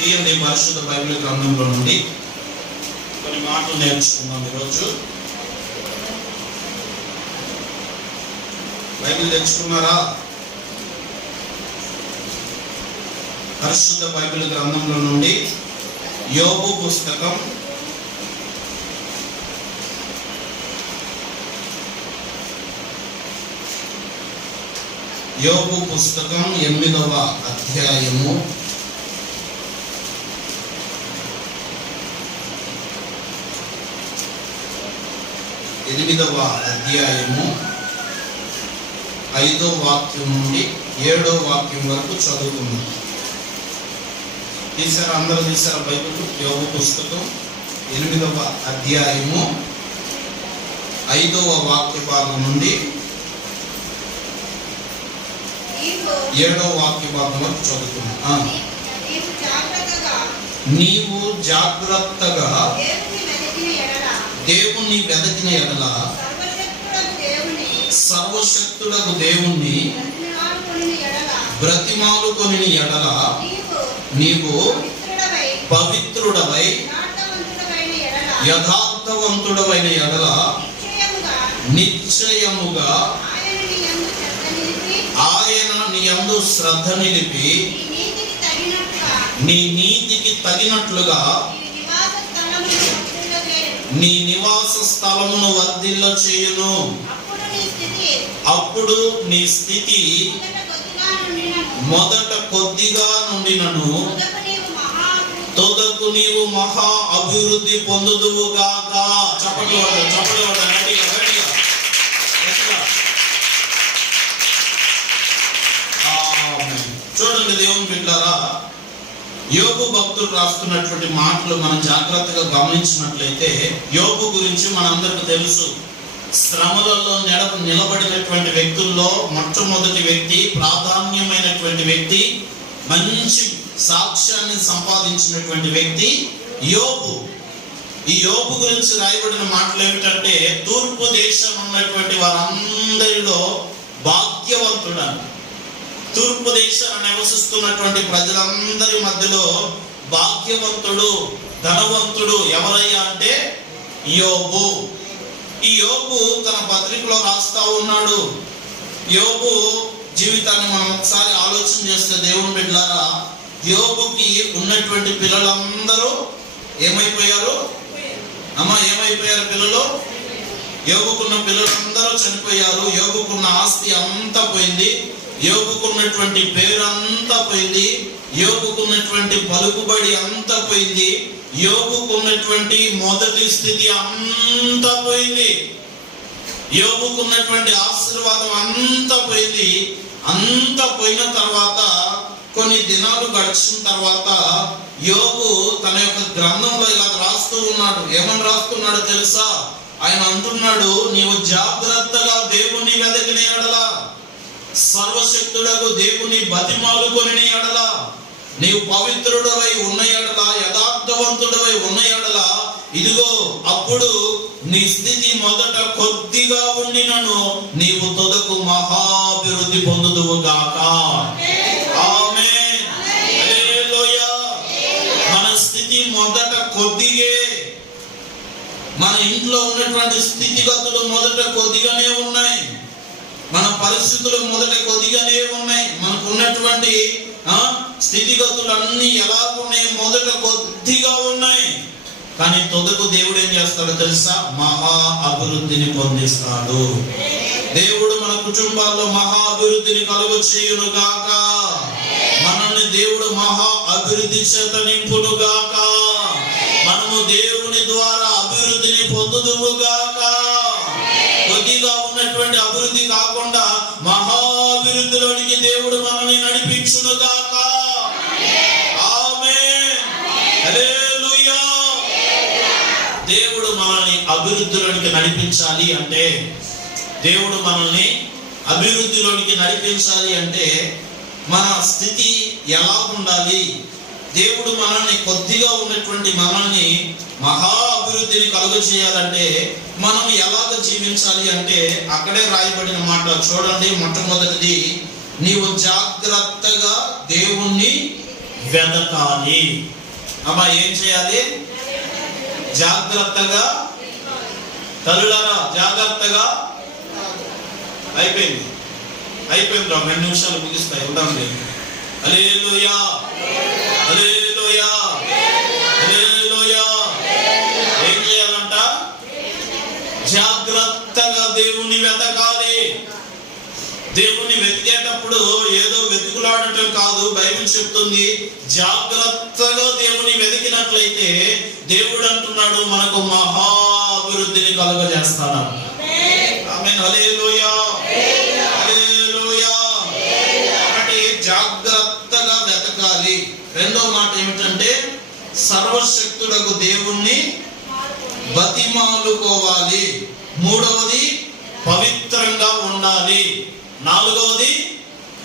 తీయండి పరిశుద్ధ బైబిల్ గ్రంథంలో నుండి కొన్ని మాటలు నేర్చుకుందాం. ఈరోజు బైబిల్ తెచ్చుకున్నారా? పరిశుద్ధ బైబిల్ గ్రంథంలో నుండి యోబు పుస్తకం 8వ అధ్యాయము 5వ వాక్యం నుండి 7వ వాక్యం వరకు చదువుకుందాం. తీసారా? అందరూ తీసారా బైబిల్? యోబు పుస్తకం 8వ అధ్యాయము 5వ వాక్య భాగం నుండి 7వ వాక్య భాగం వరకు చదువుకుందాం. నీవు జాగ్రత్తగా దేవుణ్ణి వెదకిన ఎడల సర్వశక్తుడగు దేవుణ్ణి బ్రతిమాలుకొని ఎడల నీవు పవిత్రుడవై యథార్థవంతుడవైన ఎడల నిశ్చయముగా ఆయన నీ యందు శ్రద్ధ నిలిపి నీ నీతికి తగినట్లుగా నీ నివాస స్థలమును వర్ధిల్ల చేయును. అప్పుడు నీ స్థితి మొదట కొద్దిగా నుండినను తుదకు నీవు మహా అభివృద్ధి పొందుదువుగాక. చూడండి దేవుని బిడ్డలారా, యోబు భక్తుడు రాస్తున్నటువంటి మాటలు మనం జాగ్రత్తగా గమనించినట్లయితే యోబు గురించి మనందరికీ తెలుసు. శ్రమలలో నిలబడినటువంటి వ్యక్తుల్లో మొట్టమొదటి వ్యక్తి, ప్రాధాన్యమైనటువంటి వ్యక్తి, మంచి సాక్ష్యాన్ని సంపాదించినటువంటి వ్యక్తి యోబు. ఈ యోబు గురించి రాయబడిన మాటలు ఏమిటంటే, తూర్పు దేశం ఉన్నటువంటి వారందరిలో భాగ్యవంతుడని, తూర్పు దేశాన్ని నివసిస్తున్నటువంటి ప్రజలందరి మధ్యలో భాగ్యవంతుడు, ధనవంతుడు ఎవరయ్యా అంటే యోబు. ఈ యోబు తన పత్రికలో రాస్తా ఉన్నాడు. యోబు జీవితాన్ని మనం ఒకసారి ఆలోచన చేస్తే దేవుని బిడ్డలారా, యోబుకి ఉన్నటువంటి పిల్లలందరూ ఏమైపోయారు? ఏమైపోయారు పిల్లలు? యోబుకున్న పిల్లలందరూ చనిపోయారు. యోబుకున్న ఆస్తి అంతా పోయింది. యోబుకున్నటువంటి పేరు అంతా పోయింది. యోబుకున్నటువంటి పలుకుబడి అంతా పోయింది. యోబుకున్నటువంటి మొదటి స్థితి అంతా పోయింది. యోబుకున్నటువంటి ఆశీర్వాదం అంతా పోయింది. అంతా పోయిన తర్వాత కొన్ని దినాలు గడిచిన తర్వాత యోబు తన యొక్క గ్రంథంలో ఇలా రాస్తూ ఉన్నాడు. ఏమని రాస్తున్నాడు తెలుసా? ఆయన అంటున్నాడు, నీవు జాగ్రత్తగా దేవుని వెదకిన ఎడల, సర్వశక్తుడకు దేవుని బతిమాలుకొని ఎడల, నీవు పవిత్రుడవై ఉన్న ఎడల, యథార్థవంతుడవై ఉన్న ఎడల, ఇదిగో అప్పుడు నీ స్థితి మొదట కొద్దిగా ఉండినను నీవు తుదకు మహాభివృద్ధి పొందుదువుగాక. ఆమేన్. హల్లెలూయా. మన స్థితి మొదట కొద్దిగే. మన ఇంట్లో ఉన్నటువంటి స్థితిగతులు మొదట కొద్దిగానే ఉన్నాయి. మన పరిస్థితులు మొదట కొద్దిగానే ఉన్నాయి. మనకు ఉన్నటువంటి స్థితిగతులు అన్ని ఎలాగున్నాయి? మొదట కొద్దిగా ఉన్నాయి. కానీ తుదకు దేవుడు ఏం చేస్తాడో తెలుసా? మహా అభివృద్ధిని పొందిస్తాడు. దేవుడు మన కుటుంబాల్లో మహా అభివృద్ధిని కలుగ చేయును గాక. మనల్ని దేవుడు మహా అభివృద్ధి చేత నింపును గాక. మనము దేవుని ద్వారా అభివృద్ధిని పొందుదుము గాక. కొద్దిగా ఉన్నటువంటి అభివృద్ధి కాకుండా మహాభివృద్ధిలోనికి దేవుడు మనల్ని నడిపించును గాక. ఆమేన్. హల్లెలూయా. దేవుడు మనల్ని అభివృద్ధిలోనికి నడిపించాలి అంటే, దేవుడు మనల్ని అభివృద్ధిలోనికి నడిపించాలి అంటే మన స్థితి ఎలా ఉండాలి? దేవుడు మనల్ని కొద్దిగా ఉన్నటువంటి మనల్ని మహా అభివృద్ధిని కలుగ చేయాలంటే మనం ఎలాగ జీవించాలి అంటే అక్కడే రాయబడిన మాట చూడండి. మొట్టమొదటిది, నీవు జాగ్రత్తగా దేవుణ్ణి వెతకాలి. అమ్మా ఏం చేయాలి? జాగ్రత్తగా. తల్లులారా జాగ్రత్తగా. అయిపోయింది 2 నిమిషాలు ముగిస్తాయి. వెళ్దాం. హల్లెలూయా, హల్లెలూయా, హల్లెలూయా. ఏం చేయాలంట? జాగ్రత్తగా దేవుణ్ణి వెతకాలి. దేవుణ్ణి వెతికేటప్పుడు ఏదో వెతుకులాడటం కాదు. బైబిల్ చెప్తుంది జాగ్రత్తగా దేవుని వెతికినట్లయితే దేవుడు అంటున్నాడు మనకు మహా అభివృద్ధిని కలుగజేస్తాడు. ఆమేన్. హల్లెలూయా, హల్లెలూయా. అంటే జాగ్రత్తగా వెతకాలి. రెండో మాట ఏమిటంటే సర్వశక్తుడకు దేవుణ్ణి బతిమాలుకోవాలి. మూడవది పవిత్రంగా ఉండాలి. నాలుగవది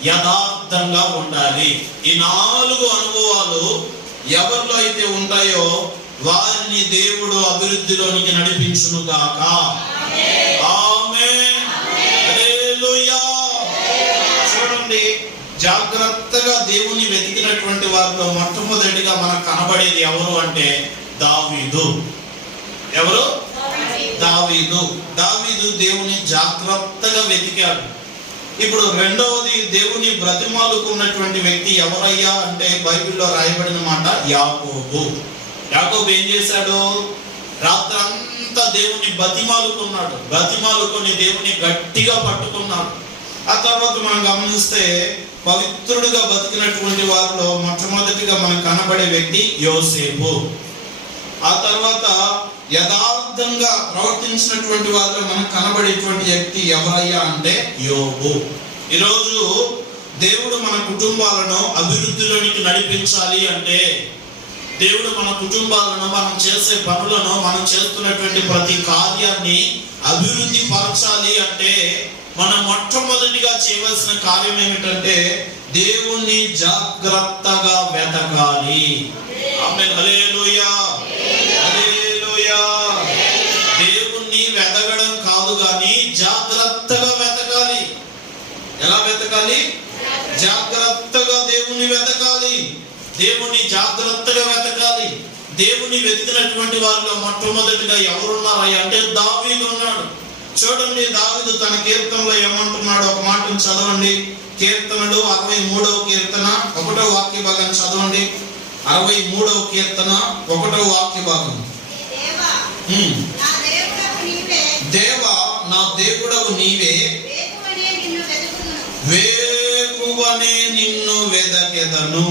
యథార్థంగా ఉండాలి. ఈ 4 అనుభవాలు ఎవరిలో అయితే ఉంటాయో వారిని దేవుడు అభివృద్ధిలోనికి నడిపించును గాక. ఆమేన్. హల్లెలూయా. చూడండి, జాగ్రత్తగా దేవుని వెతికినటువంటి వారిలో మొట్టమొదటిగా మనకు కనబడేది ఎవరు అంటే దావీదు. ఎవరు? దావీదు. దావీదు దేవుని జాగ్రత్తగా వెతికాడు. ఇప్పుడు రెండవది దేవుని బ్రతిమాలుకున్నటువంటి వ్యక్తి ఎవరయ్యా అంటే బైబిల్లో రాయబడిన మాట యాకోబు. యాకోబు ఏం చేశాడు? రాత్రంతా దేవుని బతిమాలుకున్నాడు. బతిమాలుకొని దేవుని గట్టిగా పట్టుకున్నాడు. ఆ తర్వాత మనం గమనిస్తే పవిత్రుడిగా బతికినటువంటి వారిలో మొట్టమొదటిగా మనకు కనబడే వ్యక్తి యోసేపు. ఆ తర్వాత యథార్థంగా ప్రవర్తించినటువంటి వారిలో మనకు కనబడేటువంటి వ్యక్తి ఎవరయ్యా అంటే యోబు. ఈరోజు దేవుడు మన కుటుంబాలను అభివృద్ధిలోనికి నడిపించాలి అంటే, దేవుడు మన కుటుంబాలను, మనం చేసే పనులను, మనం చేస్తున్నటువంటి ప్రతి కార్యాన్ని అభివృద్ధి పరచాలి అంటే మనం మొట్టమొదటిగా చేయవలసిన కార్యం ఏమిటంటే దేవుణ్ణి జాగ్రత్తగా వెతకాలి. ఆమేన్. హల్లెలూయా, హల్లెలూయా. దేవుణ్ణి వెతకడం కాదు కానీ జాగ్రత్తగా వెతకాలి. ఎలా వెతకాలి? జాగ్రత్తగా దేవుణ్ణి వెతకాలి. దేవుణ్ణి జాగ్రత్తగా వెతకాలి. దేవుణ్ణి వెతికినటువంటి వారిలో మొట్టమొదటిగా ఎవరున్నారయ్యా అంటే దావీదు ఉన్నాడు. చూడండి, దావీదు తన కీర్తనలో ఏమంటున్నాడు? ఒక మాటను చదవండి. కీర్తనలు 63వ కీర్తన 1వ వాక్య భాగం చదవండి. 63వ కీర్తన 1వ వాక్య భాగం. దేవా నా దేవుడవు నీవే, వేకువనే నిన్ను వెదకెదను.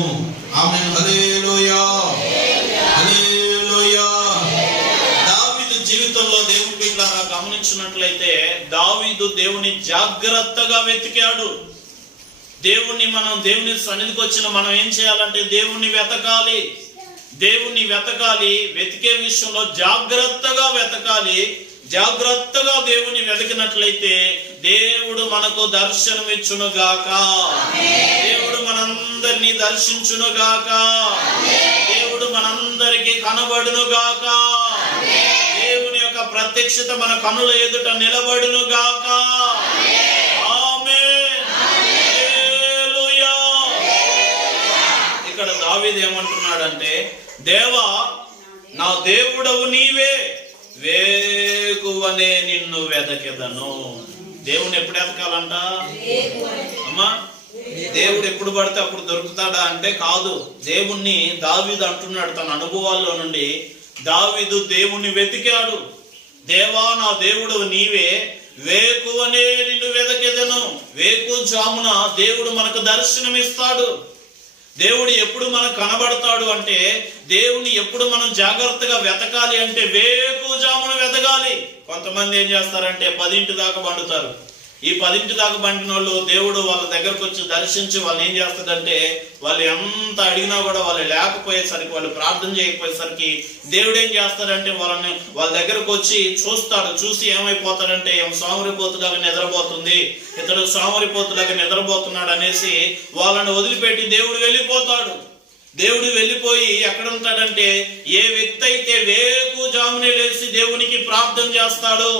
ఆమేన్. హల్లెలూయా, హల్లెలూయా. దావీదు జీవితంలో దేవుని బిడ్డలారా గమనించినట్లయితే దావీదు దేవుని జాగ్రత్తగా వెతికాడు. దేవుని సన్నిధికి వచ్చిన మనం ఏం చేయాలంటే దేవుణ్ణి వెతకాలి. దేవుణ్ణి వెతకాలి. వెతికే విషయంలో జాగ్రత్తగా వెతకాలి. జాగ్రత్తగా దేవుని వెతికినట్లయితే దేవుడు మనకు దర్శనమిచ్చును గాక. దేవుడు మనందరినీ దర్శించును గాక. దేవుడు మనందరికీ కనబడును గాక. దేవుని యొక్క ప్రత్యక్షత మన కనుల ఎదుట నిలబడును గాక. ఇక్కడ దావీదు ఏమంటున్నాడంటే, దేవా నా దేవుడవు నీవే, వేకువనే నిన్ను వెదకెదను. దేవుని ఎప్పుడు వెతకాలంట అమ్మా? దేవుడు ఎప్పుడు పడితే అప్పుడు దొరుకుతాడా అంటే కాదు. దేవుణ్ణి దావీదు అంటున్నాడు తన అనుభవాల్లో నుండి. దావీదు దేవుణ్ణి వెతికాడు. దేవా నా దేవుడవు నీవే, వేకువనే నిన్ను వెదకెదను. వేకు జామున దేవుడు మనకు దర్శనమిస్తాడు. దేవుడు ఎప్పుడు మనకు కనబడతాడు అంటే, దేవుని ఎప్పుడు మనం జాగ్రత్తగా వెతకాలి అంటే వేకువజామున వెతకాలి. కొంతమంది ఏం చేస్తారంటే 10 దాకా పండుతారు. ఈ 10 దాకా పండిన వాళ్ళు దేవుడు వాళ్ళ దగ్గరకు వచ్చి దర్శించి వాళ్ళు ఏం చేస్తాడంటే, వాళ్ళు ఎంత అడిగినా కూడా వాళ్ళు లేకపోయేసరికి, వాళ్ళు ప్రార్థన చేయకపోయేసరికి దేవుడు ఏం చేస్తాడంటే వాళ్ళ దగ్గరకు వచ్చి చూస్తాడు. చూసి ఏమైపోతాడంటే, సోమరిపోతులాగా నిద్రపోతుంది, ఇతడు సోమరిపోతులాగా నిద్రపోతున్నాడు అనేసి వాళ్ళని వదిలిపెట్టి దేవుడు వెళ్ళిపోతాడు. దేవుడు వెళ్ళిపోయి ఎక్కడ ఉంటాడంటే, ఏ వ్యక్తి అయితే వేకువజామునే లేచి దేవునికి ప్రార్థన చేస్తాడో,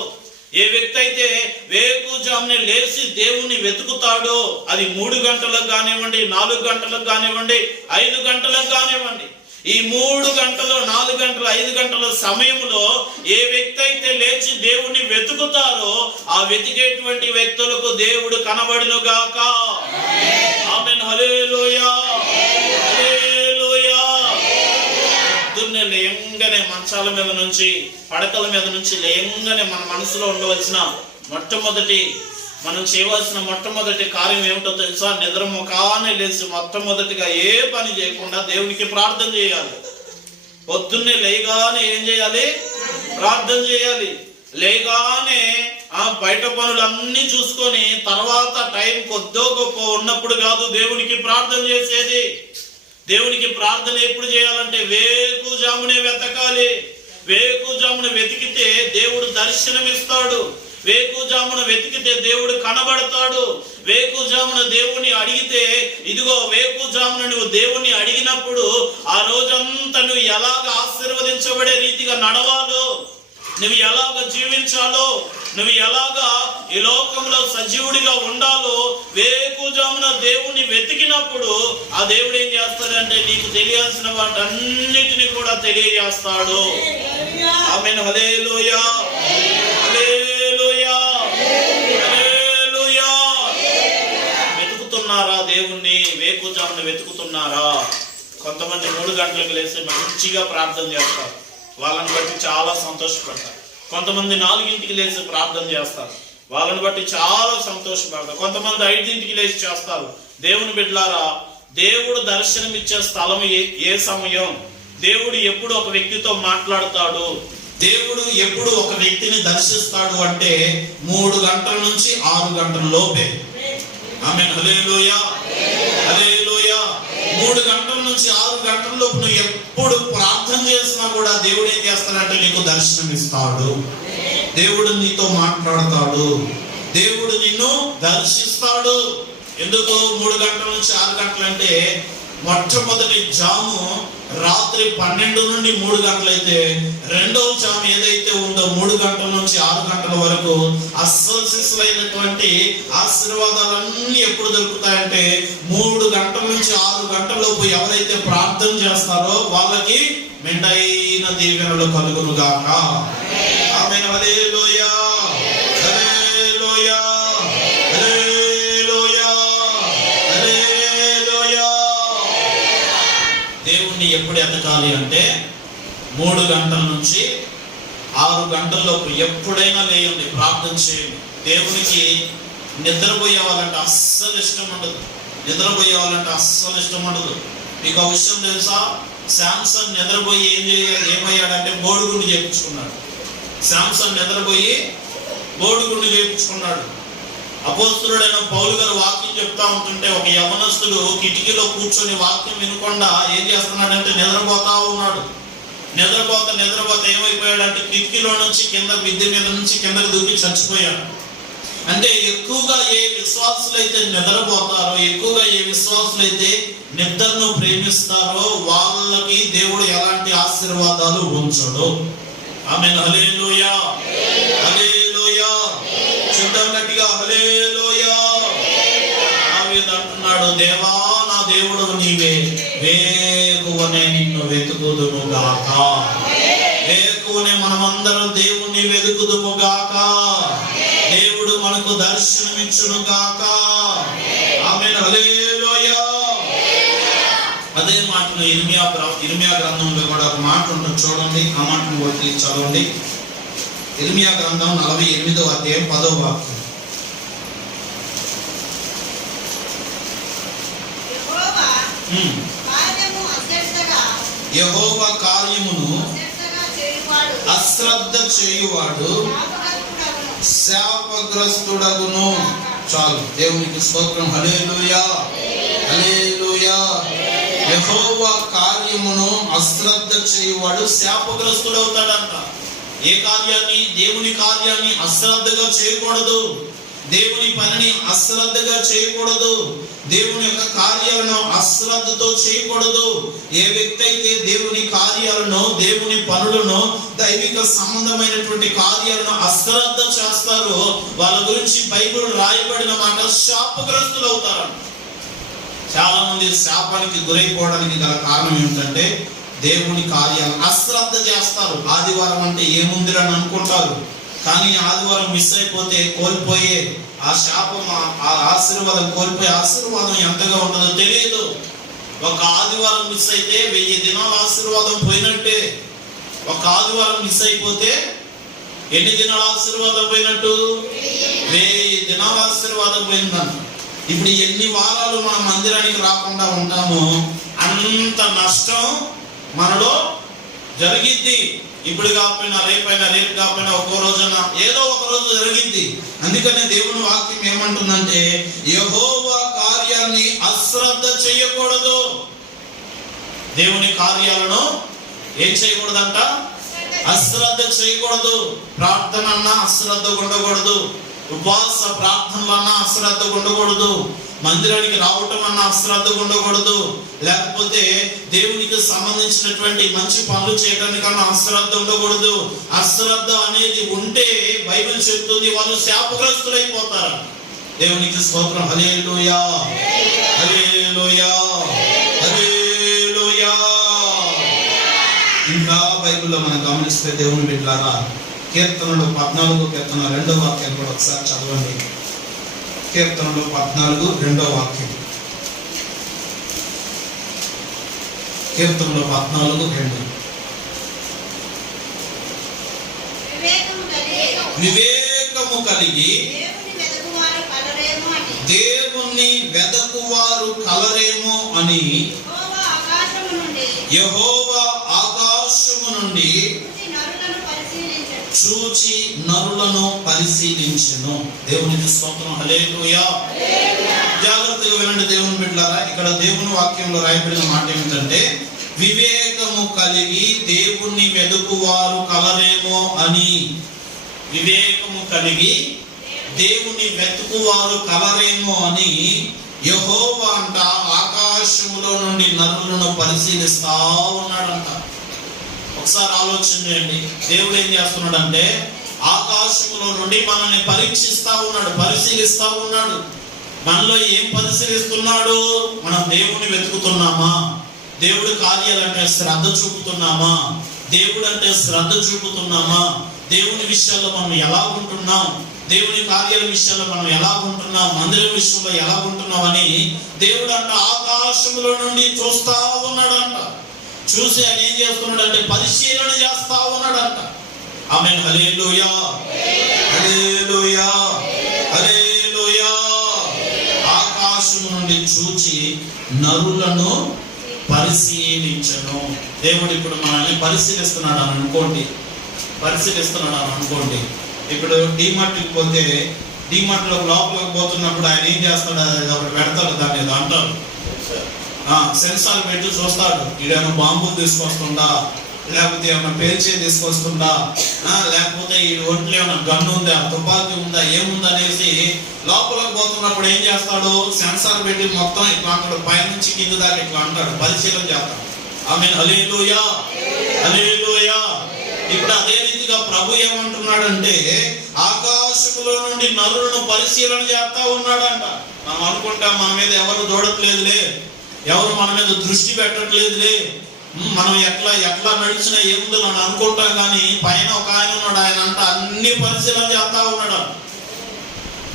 ఏ వ్యక్తి అయితే వేకుజామునే లేచి దేవుణ్ణి వెతుకుతాడో, అది 3 గంటలకు కానివ్వండి, 4 గంటలకు కానివ్వండి, 5 గంటలకు కానివ్వండి, ఈ 3 గంటలు, 4 గంటలు, 5 గంటల సమయంలో ఏ వ్యక్తి అయితే లేచి దేవుణ్ణి వెతుకుతారో ఆ వెతికేటువంటి వ్యక్తులకు దేవుడు కనబడును గాక. ఆమేన్. హల్లెలూయా, హల్లెలూయా. పొద్దున్నే లేయంగానే మంచాల మీద నుంచి, పడకల మీద నుంచి లేయంగానే మన మనసులో ఉండవలసిన మనం చేయవలసిన మొట్టమొదటి కార్యం ఏమిటో తెలుసా? నిద్ర ముఖానే లేచి మొట్టమొదటిగా ఏ పని చేయకుండా దేవునికి ప్రార్థన చేయాలి. పొద్దున్నే లేగానే ఏం చేయాలి? ప్రార్థన చేయాలి. లేగానే బయట పనులన్నీ చూసుకొని తర్వాత టైం కొద్దో గొప్ప ఉన్నప్పుడు కాదు దేవునికి ప్రార్థన చేసేది. దేవునికి ప్రార్థన ఎప్పుడు చేయాలంటే వేకుజామునే వెతకాలి. వేకుజామున వెతికితే దేవుడు దర్శనమిస్తాడు. వేకుజామున వెతికితే దేవుడు కనబడతాడు. వేకుజామున దేవుని అడిగితే, ఇదిగో వేకుజామున నువ్వు దేవుని అడిగినప్పుడు ఆ రోజంతా నువ్వు ఎలాగ ఆశీర్వదించబడే రీతిగా నడవాలో, నువ్వు ఎలాగ జీవించాలో, నువ్వు ఎలాగా ఈ లోకంలో సజీవుడిగా ఉండాలో వేకుజామున దేవుని వెతికినప్పుడు ఆ దేవుడు ఏం చేస్తాడంటే నీకు తెలియాల్సిన వాటన్నిటిని కూడా తెలియజేస్తాడు. ఆమేన్. హల్లెలూయా, హల్లెలూయా, హల్లెలూయా. వెతుకుతున్నారా దేవుణ్ణి? వేకుజామున వెతుకుతున్నారా? కొంతమంది 3 గంటలకు లేసి మంచిగా ప్రార్థన చేస్తారు, వాళ్ళని బట్టి చాలా సంతోషపడతారు. కొంతమంది 4ంటికి లేచి ప్రార్థన చేస్తారు, వాళ్ళని బట్టి చాలా సంతోషపడతారు. కొంతమంది 5ంటికి లేచి చేస్తారు. దేవుని బిడ్డలారా, దేవుడు దర్శనమిచ్చే స్థలం ఏ సమయం? దేవుడు ఎప్పుడు ఒక వ్యక్తితో మాట్లాడతాడు? దేవుడు ఎప్పుడు ఒక వ్యక్తిని దర్శిస్తాడు అంటే 3 గంటల నుంచి 6 గంటల లోపే. ఆమేన్. హల్లెలూయా, హల్లెలూయా. 3 గంటల నుంచి 6 గంటల లోపు నువ్వు ఎప్పుడు ప్రార్థన చేసినా కూడా దేవుడు ఏం చేస్తాడంటే నీకు దర్శనం ఇస్తాడు. దేవుడు నీతో మాట్లాడతాడు. దేవుడు నిన్ను దర్శిస్తాడు. ఎందుకు 3 గంటల నుంచి 6 గంటలు అంటే, మొట్టమొదటి జాము రాత్రి 12 నుండి 3 గంటలైతే, రెండవ జాము ఏదైతే ఉందో 3 గంటల నుంచి 6 గంటల వరకు అసలైనటువంటి ఆశీర్వాదాలన్నీ ఎప్పుడు దొరుకుతాయంటే 3 గంటల నుంచి 6 గంటల లోపు ఎవరైతే ప్రార్థన చేస్తారో వాళ్ళకి మెండైన దీవెనలు కలుగును గాక. ఆమేన్. హల్లెలూయా, హల్లెలూయా, హల్లెలూయా, హల్లెలూయా. దేవుణ్ణి ఎప్పుడు ఎతకాలి అంటే 3 గంటల నుంచి 6 గంటల లోపు ఎప్పుడైనా లేయండి, ప్రార్థన చేయండి. దేవునికి నిద్రపోయే వాళ్ళంటే అస్సలు ఇష్టం ఉండదు. నిద్రపోయే వాళ్ళంటే అస్సలు ఇష్టం ఉండదు. మీకు ఆ విషయం తెలుసా? శాంసన్ నిద్రపోయి ఏమయ్యాడంటే బోడిగుండు చేయించుకున్నాడు. శాంసన్ నిద్రపోయి బోడిగుండు చేయించుకున్నాడు. అపోస్తలుడైన పౌలు గారు వాక్యం చెప్తా ఉంటుంటే ఒక యవనస్తుడు కిటికీలో కూర్చొని వాక్యం వినకుండా ఏం చేస్తున్నాడంటే నిద్రపోతా ఉన్నాడు. నిద్రపోతే ఏమైపోయాడంటే కిటికీలో నుంచి కింద మిద్దె మీద నుంచి కిందకి దూకి చచ్చిపోయాడు. అంటే ఎక్కువగా ఏ విశ్వాసులైతే నిద్రపోతారో, ఎక్కువగా ఏ విశ్వాసులైతే నిద్రను ప్రేమిస్తారో వాళ్ళకి దేవుడు ఎలాంటి ఆశీర్వాదాలు ఉంచడు. ఆమేన్. హల్లెలూయా, హల్లెలూయా. చూద్దాం గట్టిగా, హల్లెలూయా. దావీదు అంటున్నాడు, దేవా నా దేవుడు నీవే, వేకువనే నిన్ను వెతుకుదును గాక. వేకువనే మనమందరం దేవుణ్ణి వెతుకుదుము గాక. దేవుడు మనకు దర్శనమిచ్చును గాక. ఆమేన్. హల్లెలూయా. అదే మాటను ఇర్మియా గ్రంథంలో కూడా ఒక మాట ఉంటుంది చూడండి. ఆ మాటను కొట్టి చదవండి. ఇర్మియా గ్రంథం 48వ అధ్యాయం 10వ వాక్యం. యెహోవా కార్యమును అశ్రద్ధ చేయువాడు శాపగ్రస్తుడగును. చాలు, దేవునికి స్తోత్రం. హల్లెలూయా, హల్లెలూయా. యెహోవా కార్యమును అశ్రద్ధ చేయువాడు శాపగ్రస్తుడవుతాడంట. ఏ కార్యాన్ని? దేవుని కార్యాన్ని అశ్రద్ధగా చేయకూడదు. దేవుని పనిని అశ్రద్ధగా చేయకూడదు. దేవుని యొక్క కార్యాలను అశ్రద్ధతో చేయకూడదు. ఏ వ్యక్తి అయితే దేవుని కార్యాలను, దేవుని పనులను దైవిక సంబంధమైనటువంటి కార్యాలను అశ్రద్ధ చేస్తారో వాళ్ళ గురించి బైబిల్ రాయబడిన మాట శాపగ్రస్తులు అవుతారు. చాలా మంది శాపానికి గురైపోవడానికి గల కారణం ఏమిటంటే దేవుని కార్యాలను అశ్రద్ధ చేస్తారు. ఆదివారం అంటే ఏముంది అని అనుకుంటారు, కానీ ఆదివారం మిస్ అయిపోతే కోల్పోయే ఆ శాపం, ఆ ఆశీర్వాదం కోల్పోయే ఆశీర్వాదం ఎంతగా ఉంటుందో తెలియదు. ఒక ఆదివారం మిస్ అయితే 1000 దినాల ఆశీర్వాదం పోయినట్టే. ఒక ఆదివారం మిస్ అయిపోతే ఎన్ని దినాల ఆశీర్వాదం పోయినట్టు? 1000 దినాల ఆశీర్వాదం పోయిందన్న. ఇప్పుడు ఎన్ని వారాలు మన మందిరానికి రాకుండా ఉంటామో అంత నష్టం మనలో జరిగిద్ది. ఇప్పుడు కాకపోయినా రేపైనా, రేపు కాకపోయినా ఒక్కో రోజున ఏదో ఒక రోజు జరిగిద్ది. అందుకనే దేవుని వాక్యం ఏమంటుందంటే యెహోవా కార్యాన్ని అశ్రద్ధ చేయకూడదు. దేవుని కార్యాలను ఏం చేయకూడదంట? అశ్రద్ధ చేయకూడదు. ప్రార్థన అన్నా అశ్రద్ధ ఉండకూడదు, ఉపవాస ప్రార్థనలన్నా అశ్రద్ధ ఉండకూడదు, మందిరానికి రావటం అన్న అశ్రద్ధ ఉండకూడదు, లేకపోతే దేవునికి సంబంధించినటువంటి మంచి పనులు చేయడానికన్నా అశ్రద్ధ ఉండకూడదు. అశ్రద్ధ అనేది ఉంటే బైబిల్ చెప్తుంది వాళ్ళు శాపగ్రస్తులైపోతారు. దేవునికి స్తోత్రం. హల్లెలూయా, హల్లెలూయా, హల్లెలూయా. ఇంకా బైబిల్లో మనం గమనిస్తే దేవుని బిడ్డలారా, కీర్తనలు 14 కీర్తన 2వ వాక్యం కూడా ఒకసారి చదవండి. కీర్తనలు 14 2వ వాక్యం. కీర్తనలు 14 2. వివేకము కలిగి దేవుణ్ణి వెదకువారు కలరేమో అని యెహోవా ఆకాశము నుండి చూచి నరులను పరిశీలించెను. దేవునికి స్తోత్రం. హల్లెలూయా. జాగ్రత్తగా వినండి దేవుని బిడ్డలారా. ఇక్కడ దేవుని వాక్యంలో రాయబడిన మాట ఏమిటంటే వివేకము కలిగి దేవుణ్ణి వెదుకువారు కలరేమో అని. వివేకము కలిగి దేవుని వెతుకువారు కలరేమో అని యెహోవా అంట ఆకాశములో నుండి నరులను పరిశీలిస్తా ఉన్నాడంట. ఒకసారి ఆలోచన చేయండి. దేవుడు ఏం చేస్తున్నాడంటే ఆకాశంలో నుండి మనల్ని పరీక్షిస్తా ఉన్నాడు, పరిశీలిస్తా ఉన్నాడు. మనలో ఏం పరిశీలిస్తున్నాడు? మనం దేవుని వెతుకుతున్నామా? దేవుడి కార్యాలంటే శ్రద్ధ చూపుతున్నామా? దేవుడు అంటే శ్రద్ధ చూపుతున్నామా? దేవుని విషయాల్లో మనం ఎలా ఉంటున్నాం? దేవుని కార్యాల విషయంలో మనం ఎలా ఉంటున్నాం? మందిరం విషయంలో ఎలా ఉంటున్నాం అని దేవుడు అంట ఆకాశంలో నుండి చూస్తా ఉన్నాడంట. చూసి ఆయన ఏం చేస్తున్నాడంటే పరిశీలన చేస్తా ఉన్నాడంట. ఆమేన్. హల్లెలూయా, హల్లెలూయా, హల్లెలూయా. ఆకాశం నుండి చూచి నరులను పరిశీలించను. దేవుడు ఇప్పుడు మనల్ని పరిశీలిస్తున్నాడు అని అనుకోండి. ఇప్పుడు డిమార్ట్కి పోతే డిమార్ట్లో లోపలికి పోతున్నప్పుడు ఆయన ఏం చేస్తాడు? ఒకటి పెడతాడు, దాన్ని ఏదో అంటారు, సెన్సార్ పెట్టి చూస్తాడు. ఈడేమో బాంబులు తీసుకొస్తుందా, లేకపోతే ఏమన్నా పేల్చే తీసుకొస్తుందా, లేకపోతే ఈ ఒంట్లో ఏమన్నా గన్ను ఉందా, తుపాకీ ఉందా, ఏముందా అనేసి లోపలికి పోతున్నప్పుడు ఏం చేస్తాడు? సెన్సార్ పెట్టి మొత్తం ఇట్లా అంటాడు, పైనుంచి కింద దాకా ఇట్లా అంటాడు, పరిశీలన చేస్తాడు. ఆమేన్. హల్లెలూయా, హల్లెలూయా. ఇప్పుడు అదే రీతిగా ప్రభు ఏమంటున్నాడంటే ఆకాశములో నుండి నరులను పరిశీలన చేస్తా ఉన్నాడంట. మనం అనుకుంటాం మన మీద ఎవరు చూడట్లేదులే, ఎవరు మన మీద దృష్టి పెట్టట్లేదులే, మనం ఎట్లా నడిచినా ఏముందో అని అనుకుంటాం. కానీ పైన ఒక ఆయన ఉన్నాడు, ఆయన అంట అన్ని పరిశీలన చేస్తా ఉన్నాడు.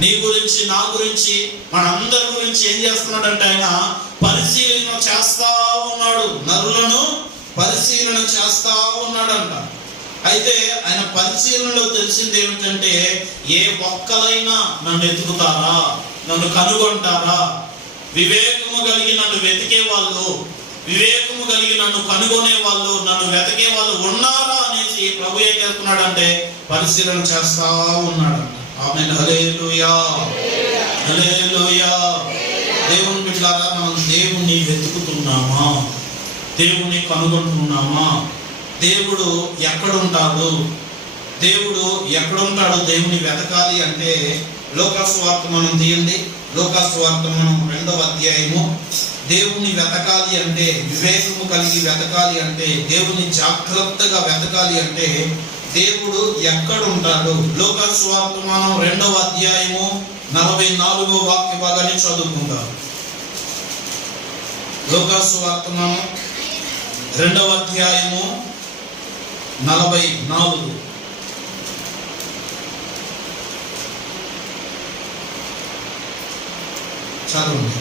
నీ గురించి, నా గురించి, మనందరి గురించి ఏం చేస్తున్నాడంటే ఆయన పరిశీలన చేస్తా ఉన్నాడు, నరులను పరిశీలన చేస్తా ఉన్నాడంట. అయితే ఆయన పరిశీలనలో తెలిసింది ఏమిటంటే ఏ ఒక్కలైనా నన్ను ఎతుకుతారా, నన్ను కనుగొంటారా, వివేకము కలిగి నన్ను వెతికే వాళ్ళు, వివేకము కలిగి నన్ను కనుగొనే వాళ్ళు, నన్ను వెతికే వాళ్ళు ఉన్నారా అనేసి ప్రభు ఏం చేస్తున్నాడంటే పరిశీలన చేస్తా ఉన్నాడంట. ఆమేన్. హల్లెలూయా, హల్లెలూయా. దేవుని బిడ్డలారా, మనం దేవుణ్ణి వెతుకుతున్నామా? దేవుణ్ణి కనుగొంటున్నామా? దేవుడు ఎక్కడుంటాడు? దేవుడు ఎక్కడుంటాడు? దేవుని వెతకాలి అంటే లోకాసు వార్త మనం తీయండి. లూకా సువార్త మనం 2వ అధ్యాయము. దేవుని వెతకాలి అంటే, వివేకము కలిగి వెతకాలి అంటే, దేవుని జాగ్రత్తగా వెతకాలి అంటే దేవుడు ఎక్కడ ఉంటాడు? లూకా సువార్త మనం 2వ అధ్యాయము 44వ వాక్య భాగాన్ని చదువుకుందాం. లూకా సువార్త మనం 2వ అధ్యాయము 44. చదవండి.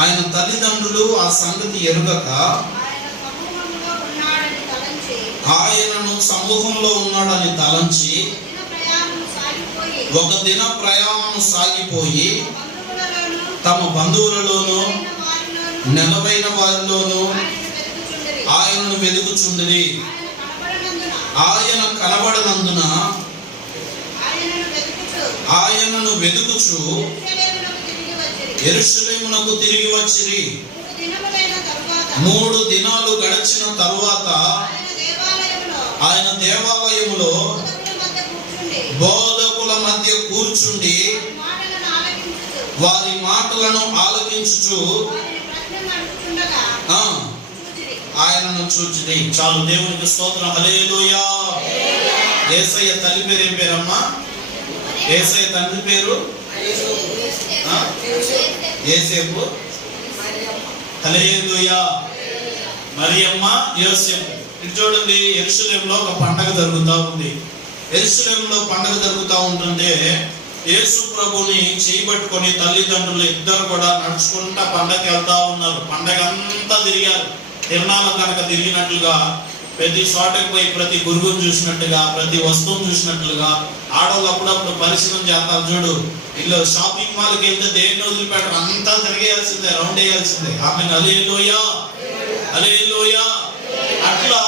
ఆయన తల్లిదండ్రులు ఆ సంగతి ఎరుగక ఆయనను సమూహంలో ఉన్నాడని తలంచి ఒక దిన ప్రయాణం సాగిపోయి తమ బంధువులలోను నెలవైన వారిలోను ఆయనను వెదుకుచుండిరి. ఆయన కనబడనందున ఆయనను వెదుకుచు యెరూషలేమునకు తిరిగి వచ్చిరి. 3 దినాలు గడిచిన తరువాత ఆయన దేవాలయములో బోధకుల మధ్య కూర్చుండి వారి మాటలను ఆలకించుచు ఆయనను చూచిరి. చాలు, దేవునికి స్తోత్రం. హల్లెలూయా. యేసయ్య తల్లి పేరు ఏం పేరమ్మా? యేసయ్య తండ్రి పేరు యేసేపు. హల్లెలూయా. మరియమ్మ, యోసేపు. ఇది చూడండి, యెరూషలేములో ఒక పండగ జరుగుతూ ఉంది. యెరూషలేములో పండగ జరుగుతూ ఉంటుంటే యేసు ప్రభుని చేయబట్టుకొని తల్లిదండ్రులు ఇద్దరు కూడా నడుచుకుంటా పండగకి వెళ్తా ఉన్నారు. పండగ అంతా తిరిగారు. తిరణాలు కనుక తిరిగినట్లుగా, ప్రతి చోటకి పోయి ప్రతి గురుగును చూసినట్టుగా, ప్రతి వస్తువును చూసినట్లుగా. ఆడవాళ్ళు అప్పుడప్పుడు పరిశీలన చేస్తారు చూడు. వీళ్ళు షాపింగ్ మాల్కి వెళ్తే దేన్ని వదిలిపెట్టరు, అంతా తిరిగేయాల్సిందే, రౌండ్ వేయాల్సిందే. ఆమె హల్లెలూయా, హల్లెలూయా. అట్లా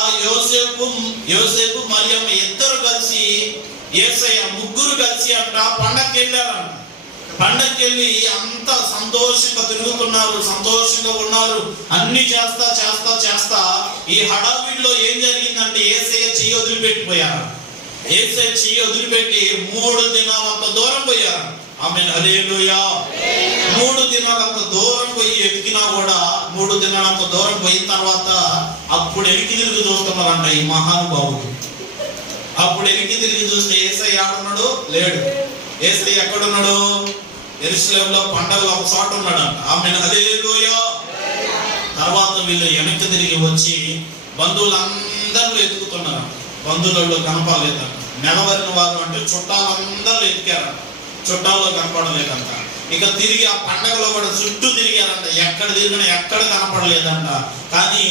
యోసేపు మరియమ్మ ఇద్దరు కలిసి, యేసయ్య ముగ్గురు కలిసి అంట పండగకి వెళ్ళారంట. పండగకి వెళ్ళి అంతా సంతోషంగా తిరుగుతున్నారు, సంతోషంగా ఉన్నారు. అన్ని చేస్తా ఈ హడావిడిలో ఏం జరిగిందంటే యేసయ్య చెయ్యి వదిలిపెట్టిపోయారు. యేసయ్య చెయ్యి వదిలిపెట్టి 3 దినాలంత దూరం పోయారు. ఆమె హల్లెలూయా. 3 దినాలంత దూరం పోయి ఎతికినా కూడా 3 దినాలంత దూరం పోయిన తర్వాత అప్పుడు ఎనికి తిరిగి చూస్తున్నారంట ఈ మహానుభావుడు. అప్పుడు ఎనికి తిరిగి చూస్తే యేసయ్య ఆడున్నాడు? లేడు. యేసయ్య ఎక్కడున్నాడు? యెరూషలేములో పండగలో ఒక చోట ఉన్నాడంట. ఆమె హల్లెలూయా. తర్వాత వీళ్ళు వెనక్కి తిరిగి వచ్చి బంధువులందరూ ఎతుకుతున్నారు. బంధువులలో కనపడలేదంట. నెలవరిన వారు అంటే చుట్టాలందరూ ఎతికారంట. చుట్టాల్లో కనపడలేదంట. ఇక తిరిగి ఆ పండగలో కూడా చుట్టూ తిరిగారంట. ఎక్కడ తిరిగినా ఎక్కడ కనపడలేదంట. కానీ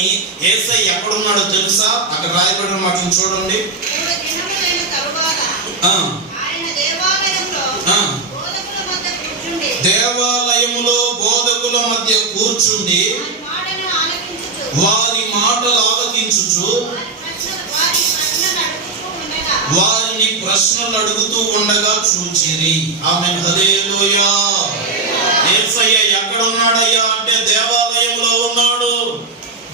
యేసయ్య ఎక్కడున్నాడో తెలుసా? అక్కడ రాయబడిన మాటను చూడండి. దేవాలయములో బోధకుల మధ్య కూర్చుండి వారి మాటలు ఆలకించుచు వారిని ప్రశ్నలు అడుగుతూ ఉండగా చూచిరి. ఆమేన్, హల్లెలూయా. యేసయ్య ఎక్కడ ఉన్నాడయ్యా అంటే దేవాలయంలో ఉన్నాడు,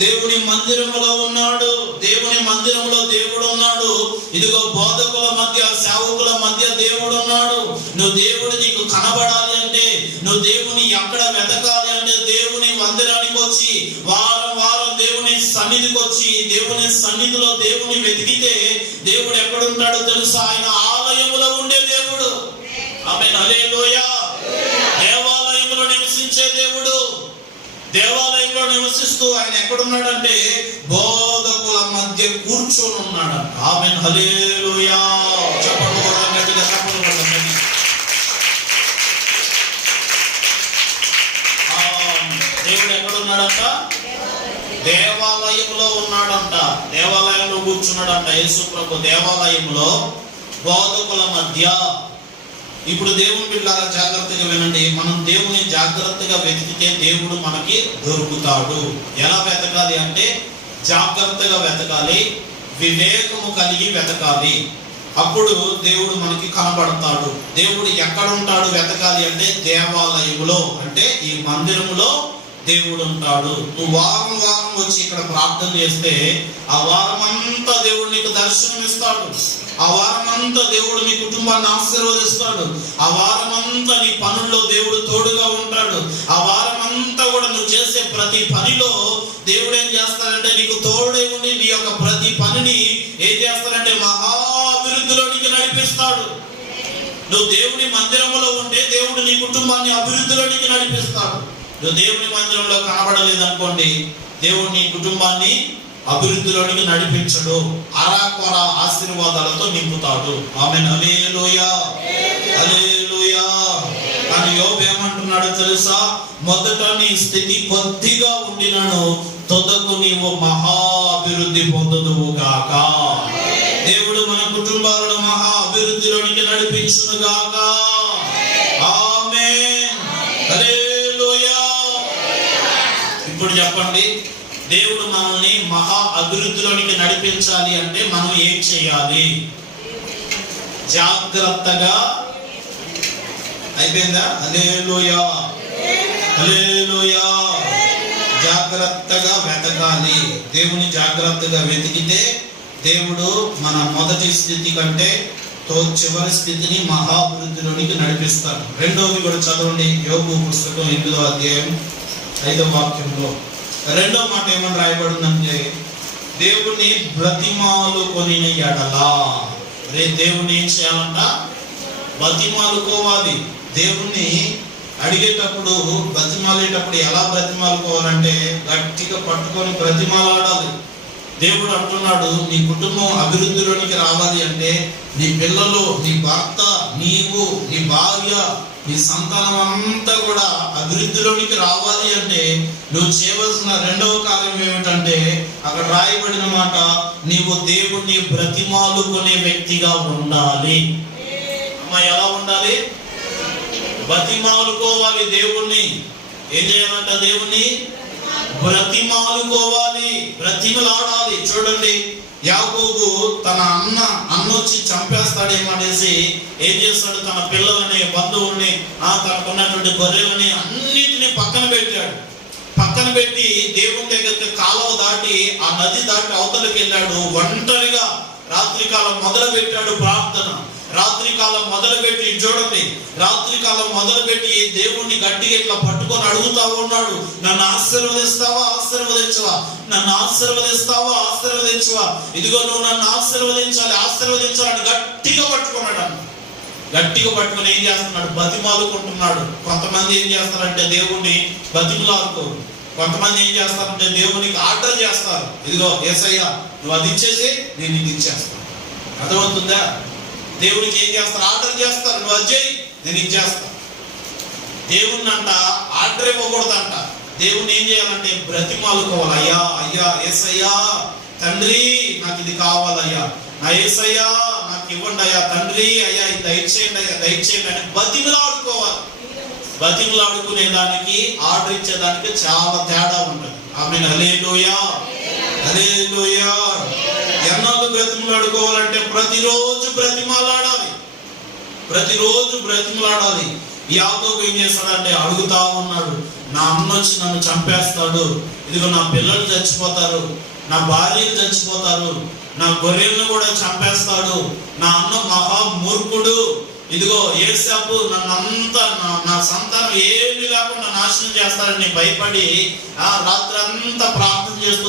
దేవుని మందిరములో ఉన్నాడు. దేవుని మందిరంలో దేవుడు ఉన్నాడు. ఇదిగో బోధకుల మధ్య, సేవకుల మధ్య దేవుడు ఉన్నాడు. నువ్వు దేవుడు నీకు కనబడాలి అంటే, నువ్వు దేవుని ఎక్కడ వెతకాలి అంటే దేవుని మందిరానికి వచ్చి వారం దేవుని సన్నిధికి వచ్చి దేవుని సన్నిధిలో దేవుని వెతికితే దేవుడు ఎక్కడుంటాడో తెలుసా? ఆయన ఆలయములో ఉండే దేవుడు. ఆమేన్, హల్లెలూయా. దేవాలయంలో నివసించే దేవుడు. దేవాలయంలో నివసిస్తూ ఆయన ఎక్కడున్నాడంటే బోధకుల మధ్య కూర్చొని ఉన్నాడు. ఆమేన్, హల్లెలూయా. చెప్పండి గట్టిగా, చెప్పండి. దేవుడు ఎక్కడున్నాడంట? దేవాలయంలో ఉన్నాడంట. దేవాలయంలో కూర్చున్నాడంట యేసు ప్రభు. దేవాలయంలో బోధకుల మధ్య. ఇప్పుడు దేవుని బిడ్డలారా జాగ్రత్తగా వినండి. మనం దేవుని జాగ్రత్తగా వెతికితే దేవుడు మనకి దొరుకుతాడు. ఎలా వెతకాలి అంటే జాగ్రత్తగా వెతకాలి, వివేకము కలిగి వెతకాలి. అప్పుడు దేవుడు మనకి కనబడతాడు. దేవుడు ఎక్కడ ఉంటాడు వెతకాలి అంటే దేవాలయములో, అంటే ఈ మందిరములో దేవుడు ఉంటాడు. నువ్వు వారం వారం వచ్చి ఇక్కడ ప్రార్థన చేస్తే ఆ వారం అంతా దేవుడు నీకు దర్శనం ఇస్తాడు. ఆ వారం అంతా దేవుడు నీ కుటుంబాన్ని ఆశీర్వదిస్తాడు. ఆ వారం అంతా నీ పనుల్లో దేవుడు తోడుగా ఉంటాడు. ఆ వారం అంతా కూడా నువ్వు చేసే ప్రతి పనిలో దేవుడు ఏం చేస్తాడంటే నీకు తోడై ఉండి నీ యొక్క ప్రతి పనిని ఏం చేస్తాడంటే మహాభివృద్ధిలోనికి నడిపిస్తాడు. నువ్వు దేవుని మందిరంలో ఉంటే దేవుడు నీ కుటుంబాన్ని అభివృద్ధిలోనికి నడిపిస్తాడు. నువ్వు దేవుని మందిరంలో కనబడలేదనుకోండి, దేవుడు నీ కుటుంబాన్ని అభివృద్ధిలోనికి నడిపించడు, అరాకొర ఆశీర్వాదాలతో నింపుతాడు. ఆమేన్. హల్లెలూయా, హల్లెలూయా. కానీ యోబు ఏమంటున్నాడో తెలుసా? మొదట నీ స్థితి కొద్దిగా ఉండినను తొదకు నీవు మహా అభివృద్ధి పొందుదువు గాక. దేవుడు మన కుటుంబాలను మహా అభివృద్ధిలోనికి నడిపించును గాక. ఆమేన్. హల్లెలూయా. ఇప్పుడు చెప్పండి, దేవుడు మనల్ని మహా అభివృద్ధిలోనికి నడిపించాలి అంటే మనం ఏం చేయాలి? జాగ్రత్తగా, అయిపోయిందా? హల్లెలూయా, హల్లెలూయా. జాగ్రత్తగా వెతకాలి. దేవుని జాగ్రత్తగా వెతికితే దేవుడు మన మొదటి స్థితి కంటే చివరి స్థితిని మహాభివృద్ధిలోనికి నడిపిస్తాడు. రెండవది కూడా చదవండి, యోబు పుస్తకం 8వ అధ్యాయం 5వ వాక్యంలో రెండో మాట ఏమని రాయబడిందంటే, దేవుని బ్రతిమాలుకొని ఎడలా. దేవుని ఏం చేయాలంట? బ్రతిమాలుకోవాలి. దేవుణ్ణి అడిగేటప్పుడు, బ్రతిమాలేటప్పుడు ఎలా బ్రతిమాలుకోవాలంటే గట్టిగా పట్టుకొని బ్రతిమాలాడాలి. దేవుడు అంటున్నాడు, నీ కుటుంబం అభివృద్ధిలోనికి రావాలి అంటే నీ పిల్లలు, నీ భర్త, నీవు, నీ భార్య, నీ సంతానం అంతా కూడా అభివృద్ధిలోనికి రావాలి అంటే నువ్వు చేయవలసిన రెండవ కార్యం ఏమిటంటే, అక్కడ రాయబడిన మాట, నీవు దేవుణ్ణి బ్రతిమాలుకునే వ్యక్తిగా ఉండాలి. అమ్మా, ఎలా ఉండాలి? బ్రతిమాలుకోవాలి. దేవుణ్ణి ఏం చేయాలంట? దేవుణ్ణి బ్రతిమాలుకోవాలి, బ్రతిమలాడాలి. చూడండి, యాకోబు తన అన్న వచ్చి చంపేస్తాడేమనేసి ఏం చేస్తాడు? తన పిల్లలని, బంధువుల్ని, తనకున్నటువంటి గొర్రెలని అన్నిటిని పక్కన పెట్టాడు. పక్కన పెట్టి దేవుని దగ్గరికి కాలువ దాటి, ఆ నది దాటి అవతలకి వెళ్ళాడు. ఒంటరిగా రాత్రికాలం మొదలు పెట్టాడు ప్రార్థన. రాత్రికాలం మొదలుపెట్టి, చూడండి, రాత్రికాలం మొదలుపెట్టి దేవుణ్ణి గట్టిగా ఇట్లా పట్టుకొని అడుగుతా ఉన్నాడు, నన్ను ఆశీర్వదిస్తావా, ఆశీర్వదించవా? నన్ను ఆశీర్వదిస్తావా, ఆశీర్వదించవా? ఇదిగో నువ్వు నన్ను ఆశీర్వదించాలి, ఆశీర్వదించాలని గట్టిగా పట్టుకున్నాడు అన్న. గట్టిగా పట్టుకుని ఏం చేస్తున్నాడు? బతిమాలుకుంటున్నాడు. కొంతమంది ఏం చేస్తారంటే దేవుణ్ణి బతిమలాడుకోరు. కొంతమంది ఏం చేస్తారంటే దేవునికి ఆర్డర్ చేస్తారు. ఇదిగో యేసయ్యా, నువ్వు అది ఇచ్చేసి నేను ఇది ఇచ్చేస్తాను. అర్థమవుతుందా? దేవునికి ఏం చేస్తారు? ఆర్డర్ చేస్తారు. నువ్వు అది చేయి, నేను ఇది చేస్తాను. దేవుణ్ణి అంట ఆర్డర్ ఇవ్వకూడదంట. దేవుని ఏం చేయాలంటే బ్రతిమాలుకోవాలి. అయ్యా, అయ్యా, యేసయ్యా, తండ్రి నాకు ఇది కావాలయ్యా, నా యేసయ్యా నాకు ఇవ్వండి అయ్యా, తండ్రి అయ్యా ఇది దయచేయండి అయ్యా, దయచేయండి అని బతిమలాడుకోవాలి. బతిమలాడుకునే దానికి, ఆర్డర్ ఇచ్చేదానికి చాలా తేడా ఉంటుంది. ఆమేన్. హల్లెలూయా, హల్లెలూయా. ఎన్నాళ్ళు బ్రతిమలాడుకోవాలంటే ప్రతిరోజు బ్రతిమలాడాలి, ప్రతిరోజు బ్రతిమలాడాలి. యాకోబు ఏం చేస్తాడంటే అడుగుతా ఉన్నాడు, నా అన్న వచ్చి నన్ను చంపేస్తాడు, ఇదిగో నా పిల్లలు చచ్చిపోతారు, నా భార్యలు చచ్చిపోతారు, నా గొర్రెలను కూడా చంపేస్తాడు, నా అన్న మహా మూర్ఖుడు, ఇదిగో యేసేపు నన్నంతా, నా సంతానం ఏమీ లేకుండా నాశనం చేస్తాడని భయపడి రాత్రంతా ప్రార్థన చేస్తూ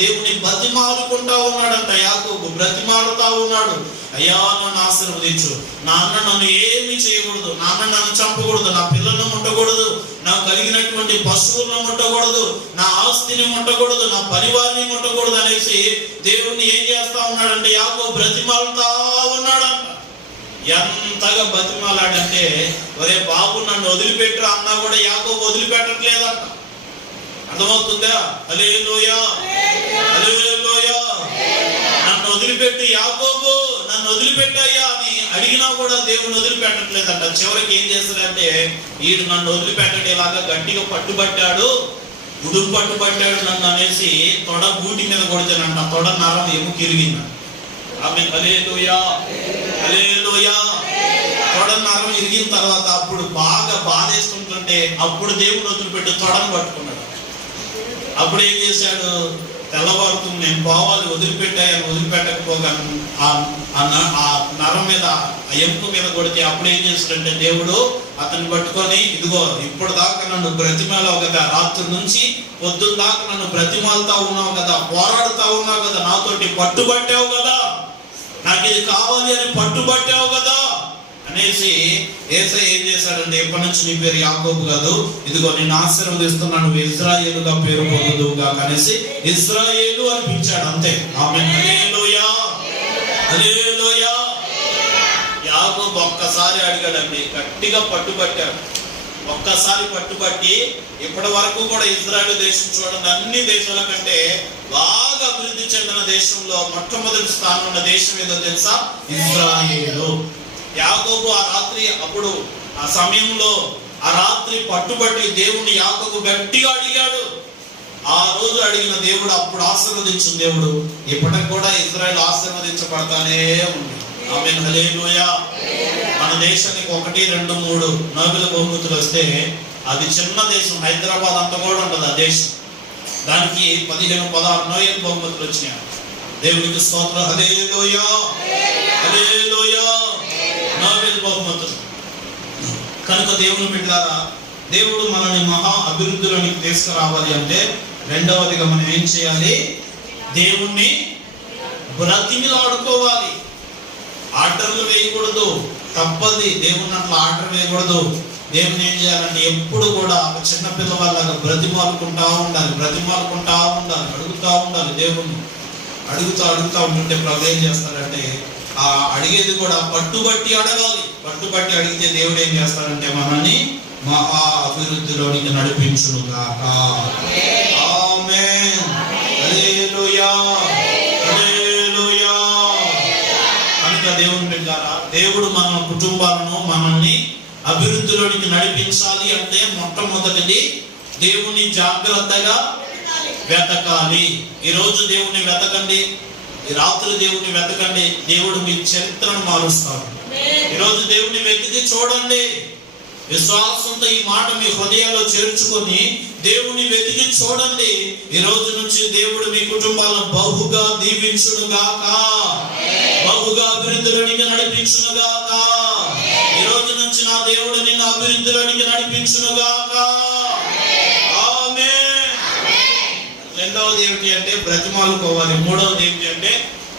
దేవుని బతిమాలుకుంటా ఉన్నాడంట. యాకోబు బ్రతిమాలుతా ఉన్నాడు, అయ్యా నన్ను ఆశీర్వదించు, నాన్న నన్ను ఏమీ చేయకూడదు, నాన్న నన్ను చంపకూడదు, నా పిల్లలను ముట్టకూడదు, నాకు కలిగినటువంటి పశువులను ముట్టకూడదు, నా ఆస్తిని ముట్టకూడదు, నా పరివారిని ముట్టకూడదు అనేసి దేవుణ్ణి ఏం చేస్తా ఉన్నాడంటే యాకోబు బ్రతిమాలుతా ఉన్నాడంట. ఎంతగా బతిమాలాడంటే, ఒరే బాబు నన్ను వదిలిపెట్టు అన్నా కూడా యాకోబు వదిలిపెట్టట్లేదంట. అర్థమవుతుందా? హల్లెలూయా, హల్లెలూయా. నన్ను వదిలిపెట్టి యాకోబు, నన్ను వదిలిపెట్టయ్యా అని అడిగినా కూడా దేవుని వదిలిపెట్టట్లేదంట. చివరికి ఏం చేస్తాడంటే, ఈడు నన్ను వదిలిపెట్టడేలాగా గట్టిగా పట్టుబట్టాడు, ఉడుకు పట్టుబట్టాడు నన్ను అనేసి తొడ గూటి మీద కొడితేనంట తొడ నరం ఎముక ఇరిగిందంట. ఆమేన్. హల్లెలూయా, హల్లెలూయా. తొడ నరం ఇరిగిన తర్వాత అప్పుడు బాగా బాధేస్తుంటే అంటే అప్పుడు దేవుడు వదిలిపెట్టి తొడను పట్టుకున్నాడు. అప్పుడు ఏం చేశాడు, తెల్లవారుతుంది నేను పోవాలి, వదిలిపెట్టాయని వదిలిపెట్టకపోగా ఆ నరం మీద, ఆ ఎముక మీద కొడితే అప్పుడు ఏం చేశాడంటే దేవుడు అతన్ని పట్టుకొని, ఇదిగో ఇప్పుడు దాకా నన్ను బ్రతిమాలావు కదా, రాత్రి నుంచి పొద్దున్న దాకా నన్ను బ్రతిమాలుతా ఉన్నావు కదా, పోరాడుతా ఉన్నావు కదా, నాతోటి పట్టుబట్టావు కదా, నాకు ఇది కావాలి అని పట్టుబట్టావు కదా అనేసి యేసయ్య ఏం చేశాడంటే, ఎప్పటి నుంచి నీ పేరు యాకోబు కాదు, ఇదిగో నేను ఆశీర్వదిస్తున్నాను, నువ్వు ఇశ్రాయేలుగా పేరు పొందుదువుగా అనేసి ఇశ్రాయేలు అని పిలిచాడు. అంతే. ఆమేన్. హల్లెలూయా, హల్లెలూయా. యాకోబు ఒక్కసారి అడిగాడండి, గట్టిగా పట్టుబట్టాడు. ఒక్కసారి పట్టుబట్టి ఇప్పటి వరకు కూడా ఇజ్రాయేల్ దేశం చూడండి, అన్ని దేశాల కంటే బాగా అభివృద్ధి చెందిన దేశంలో మొట్టమొదటి స్థానం ఉన్న దేశం ఏదో తెలుసా? ఇజ్రాయేలు. యాకోబు ఆ రాత్రి, అప్పుడు ఆ సమయంలో ఆ రాత్రి పట్టుబట్టి దేవుని యాకోబు గట్టిగా అడిగాడు. ఆ రోజు అడిగిన దేవుడు అప్పుడు ఆశీర్వదించిన దేవుడు ఇప్పటికి కూడా ఇజ్రాయేల్ ఆశీర్వదించబడతానే ఉంది. ఆమేన్. హల్లెలూయా. మన దేశానికి 1, 2, 3 నోబెల్ బహుమతులు వస్తే అది చిన్న దేశం, హైదరాబాద్ అంతా కూడా ఉండదు ఆ దేశం. దానికి 15, 16 నోబెల్ బహుమతులు వచ్చినాయి. దేవునికి స్తోత్రం. హల్లెలూయా, హల్లెలూయా. నోబెల్ బహుమతులు. కనుక దేవుని బిడ్డలారా, దేవుడు మనల్ని మహా అభివృద్ధిలోనికి తీసుకురావాలి అంటే రెండవదిగా మనం ఏం చేయాలి? దేవుణ్ణి బ్రతిమిలాడుకోవాలి. ఆర్డర్లు వేయకూడదు, తప్పది. దేవుని అట్లా ఆర్డర్ వేయకూడదు. దేవుని ఏం చేయాలంటే ఎప్పుడు కూడా చిన్న పిల్లవాళ్ళగా బ్రతిమాలుకుంటా ఉండాలి, బ్రతిమాలుకుంటా ఉండాలి, అడుగుతా ఉండాలి. దేవుణ్ణి అడుగుతా ఉంటుంటే ప్రభు ఏం చేస్తాడంటే, ఆ అడిగేది కూడా పట్టుబట్టి అడగాలి. పట్టుబట్టి అడిగితే దేవుడు ఏం చేస్తాడంటే మనల్ని మహా అభివృద్ధిలోనికి నడిపించునుగాక. ఆమేన్. హల్లెలూయా, హల్లెలూయా. కనుక దేవుని బిడ్డలారా, దేవుడు మన కుటుంబాలను, మనల్ని అభివృద్ధిలోనికి నడిపించాలి అంటే మొట్టమొదటిది దేవుని జాగ్రత్తగా వెతకాలి. ఈరోజు దేవుని వెతకండి, ఈ రాత్రి దేవుని వెతకండి, దేవుడు మీ చరిత్రను మారుస్తాడు. ఈరోజు దేవుని వెతికి చూడండి. విశ్వాసంతో ఈ మాట మీ హృదయాల్లో చేర్చుకొని దేవుని వెతికి చూడండి. ఈ రోజు నుంచి దేవుడు మీ కుటుంబాలను బహుగా దీవించునుగాక, బహుగా అభివృద్ధిలోనికి నడిపించునుగాక. ఈ రోజు నుంచి నా దేవుడు నిన్ను అభివృద్ధిలోనికి నడిపించునుగాక. ఆమేన్. రెండవది ఏమిటి అంటే బ్రతిమాలుకోవాలి. మూడవది ఏమిటి అంటే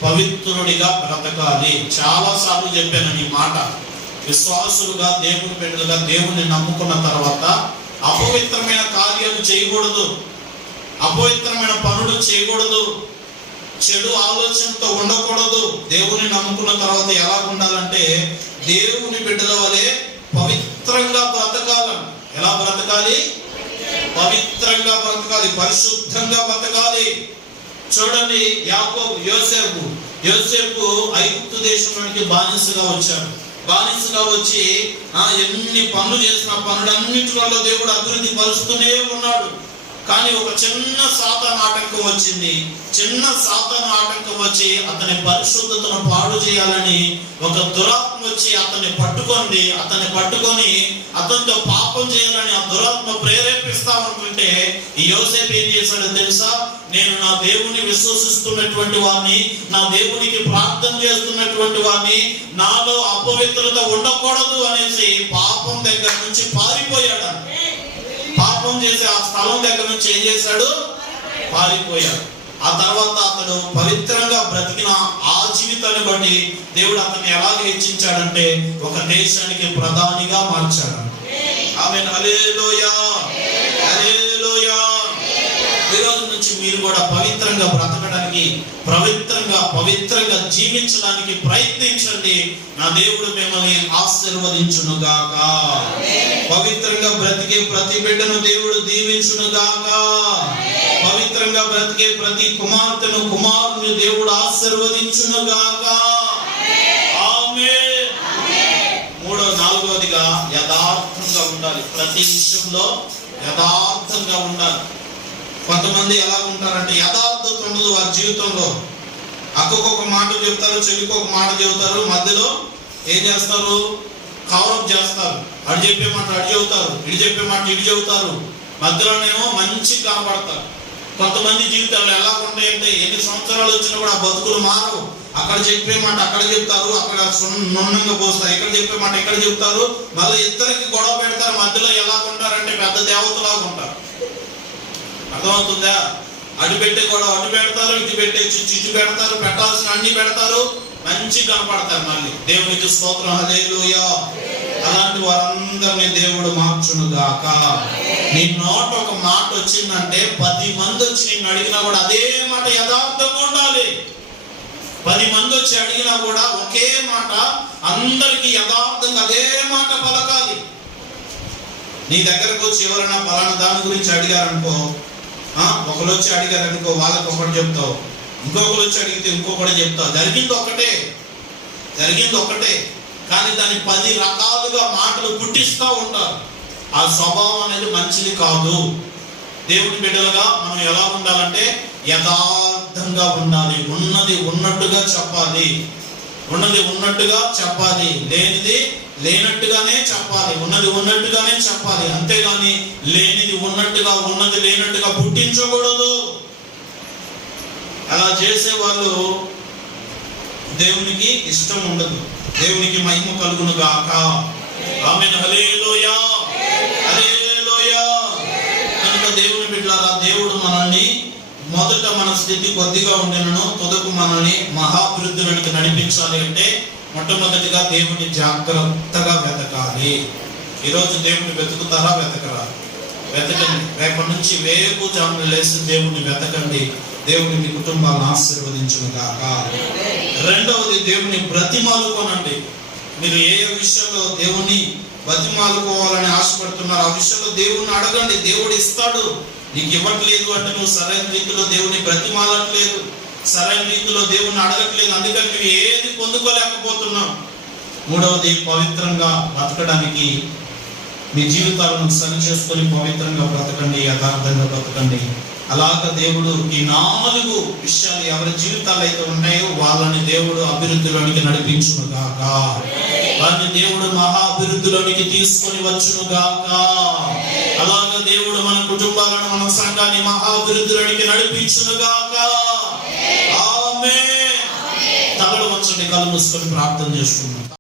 పవిత్రుడిగా బ్రతకాలి. చాలా సార్లు చెప్పాను ఈ మాట. విశ్వాసులుగా, దేవుని బిడ్డలుగా, దేవుని నమ్ముకున్న తర్వాత అపవిత్రమైన కార్యాలు చేయకూడదు, అపవిత్రమైన పనులు చేయకూడదు, చెడు ఆలోచనతో ఉండకూడదు. దేవుని నమ్ముకున్న తర్వాత ఎలా ఉండాలంటే దేవుని బిడ్డల వలె పవిత్రంగా బ్రతకాలి. ఎలా బ్రతకాలి? పవిత్రంగా బ్రతకాలి, పరిశుద్ధంగా బ్రతకాలి. చూడండి, యోసేపు ఐగుప్తు దేశంలోనికి బానిసగా వచ్చాడు. బానిసగా వచ్చి ఎన్ని పనులు చేసిన పనులన్నింటిలో దేవుడు అభివృద్ధి పరుస్తూనే ఉన్నాడు. కానీ ఒక చిన్న సాతాను ఆటంకం వచ్చింది. చిన్న సాతాను ఆటంకం వచ్చి అతని పరిశుద్ధతను పాడు చేయాలని ఒక దురాత్మ వచ్చి అతన్ని పట్టుకొని అతనితో పాపం చేయాలని ఆ దురాత్మ ప్రేరేపిస్తా ఉంటుంటే ఈ యోసేపు ఏం చేశాడో తెలుసా? నేను నా దేవుని విశ్వసిస్తున్నటువంటి వాడిని, నా దేవునికి ప్రార్థన చేస్తున్నటువంటి వాడిని, నాలో అపవిత్రత ఉండకూడదు అనేసి పాపం దగ్గర నుంచి పారిపోయాడు. పాపం చేసి ఆ స్థలం దగ్గర నుంచి ఏం చేశాడు? పారిపోయాడు. ఆ తర్వాత అతడు పవిత్రంగా బ్రతికిన ఆ జీవితాన్ని బట్టి దేవుడు అతన్ని ఎలాగ హెచ్చించాడంటే ఒక దేశానికి ప్రధానిగా మార్చాడు. ఆమేన్. హల్లెలూయా, హల్లెలూయా. ఈ రోజు నుంచి మీరు కూడా పవిత్రంగా బ్రతకడానికి, పవిత్రంగా జీవించడానికి ప్రయత్నించండి. నా దేవుడు మిమ్మల్ని ఆశీర్వదించునుగాక. పవిత్రంగా బ్రతికే ప్రతి బిడ్డను దేవుడు దీవించునుగాక. పవిత్రంగా బ్రతికే ప్రతి కుమార్తెను, కుమారుని దేవుడు ఆశీర్వదించునుగాక. ఆమేన్. నాలుగవదిగా యథార్థంగా ఉండాలి. ప్రతి విషయంలో యథార్థంగా ఉండాలి. కొంతమంది ఎలా ఉంటారంటే యథార్థత ఉండదు వారి జీవితంలో. అక్కకు ఒక మాట చెప్తారు, చెల్లికి ఒక మాట చెబుతారు, మధ్యలో ఏం చేస్తారు? కవరప్ చేస్తారు. అటు చెప్పే మాట అటు చెబుతారు, ఇటు చెప్పే మాట ఇటు చెబుతారు, మధ్యలోనేమో మంచి కనపడతారు. కొంతమంది జీవితాలు ఎలా ఉంటాయంటే ఎన్ని సంవత్సరాలు వచ్చినా కూడా ఆ బతుకులు మారవు. అక్కడ చెప్పే మాట అక్కడ చెప్తారు, అక్కడ నున్నంగా పోస్తారు, ఇక్కడ చెప్పే మాట ఇక్కడ చెప్తారు, మళ్ళీ ఇద్దరికి గొడవ పెడతారు. మధ్యలో ఎలా ఉంటారంటే పెద్ద దేవతలాగా ఉంటారు. అర్థమవుతుందా? అటు పెట్టే గొడవ అటు పెడతారు, ఇటు పెట్టే చిచ్చు పెడతారు, పెట్టాల్సిన అన్ని పెడతారు, మంచి కనపడతారు. మళ్ళీ దేవునికి స్తోత్రం, హల్లెలూయా. అలాంటి వారందరినీ దేవుడు మార్చును గాక. నీ నోట ఒక మాట వచ్చిందంటే 10 మంది వచ్చి నిన్ను అడిగినా కూడా అదే మాట యథార్థంగా ఉండాలి. 10 మంది వచ్చి అడిగినా కూడా ఒకే మాట అందరికి యథార్థంగా అదే మాట పలకాలి. నీ దగ్గరకు వచ్చి ఎవరైనా పలానా దాని గురించి అడిగారనుకో, ఒకరు వచ్చి అడిగారనుకో వాళ్ళకి ఒకటి చెప్తావు, ఇంకొకరు వచ్చి అడిగితే ఇంకొకటి చెప్తావు. జరిగింది ఒకటే కానీ దాన్ని 10 రకాలుగా మాటలు పుట్టిస్తూ ఉంటారు. ఆ స్వభావం అనేది మంచిది కాదు. దేవుని బిడ్డలుగా మనం ఎలా ఉండాలంటే యథార్థంగా ఉండాలి. ఉన్నది ఉన్నట్టుగా చెప్పాలి, ఉన్నది ఉన్నట్టుగా చెప్పాలి, లేనిది లేనట్టుగానే చెప్పాలి, ఉన్నది ఉన్నట్టుగానే చెప్పాలి. అంతేగాని లేనిది ఉన్నట్టుగా ఉన్నది లేనట్టుగా పుట్టించకూడదు. అలా చేసే వాళ్ళు దేవునికి ఇష్టం ఉండదు. దేవునికి మహిమ కలుగును గాక. ఆమేన్, హల్లెలూయా, హల్లెలూయా. కనుక దేవుని బిడ్డలారా, దేవుడు మనల్ని మొదట మన స్థితి కొద్దిగా ఉండేనను తుదకు మనల్ని మహాభివృద్ధిలోనికి నడిపించాలి అంటే మొట్టమొదటిగా దేవుని జాగ్రత్తగా వెతకాలి. ఈరోజు దేవుని వెతుకుతారా? వెతకరా? వెతకండి. రేపటి నుంచి వేకుజామున లేచి దేవుని వెతకండి. దేవుని మీ కుటుంబాలను ఆశీర్వదించును గాక. రెండవది, దేవుని బ్రతిమాలుకోనండి. మీరు ఏ విషయంలో దేవుని బ్రతిమాలుకోవాలని ఆశపడుతున్నారు ఆ విషయంలో దేవుణ్ణి అడగండి. దేవుడు ఇస్తాడు. నీకు ఇవ్వట్లేదు అంటే నువ్వు సరైన రీతిలో దేవుని బ్రతిమాలట్లేదు, సరైన రీతిలో దేవుణ్ణి అడగట్లేదు, అందుకని నువ్వు ఏది పొందుకోలేకపోతున్నావు. మూడవది, పవిత్రంగా బ్రతకడానికి మీ జీవితాలను సరి చేసుకొని పవిత్రంగా బ్రతకండి, యథార్థంగా బ్రతకండి. అలాగ దేవుడు ఈ 4 విషయాలు ఎవరి జీవితాలు అయితే ఉన్నాయో వాళ్ళని దేవుడు అభివృద్ధిలోనికి నడిపించును గాక. వారిని దేవుడు మహా అభివృద్ధిలోనికి తీసుకొని వచ్చును గాక. అలాగ దేవుడు మన కుటుంబాలను, మన సంఘాన్ని మహా అభివృద్ధిలోనికి నడిపించును గాక. ఆమేన్. తలలు వంచండి, కళ్ళు మూసుకొని ప్రార్థన చేసుకుందాం.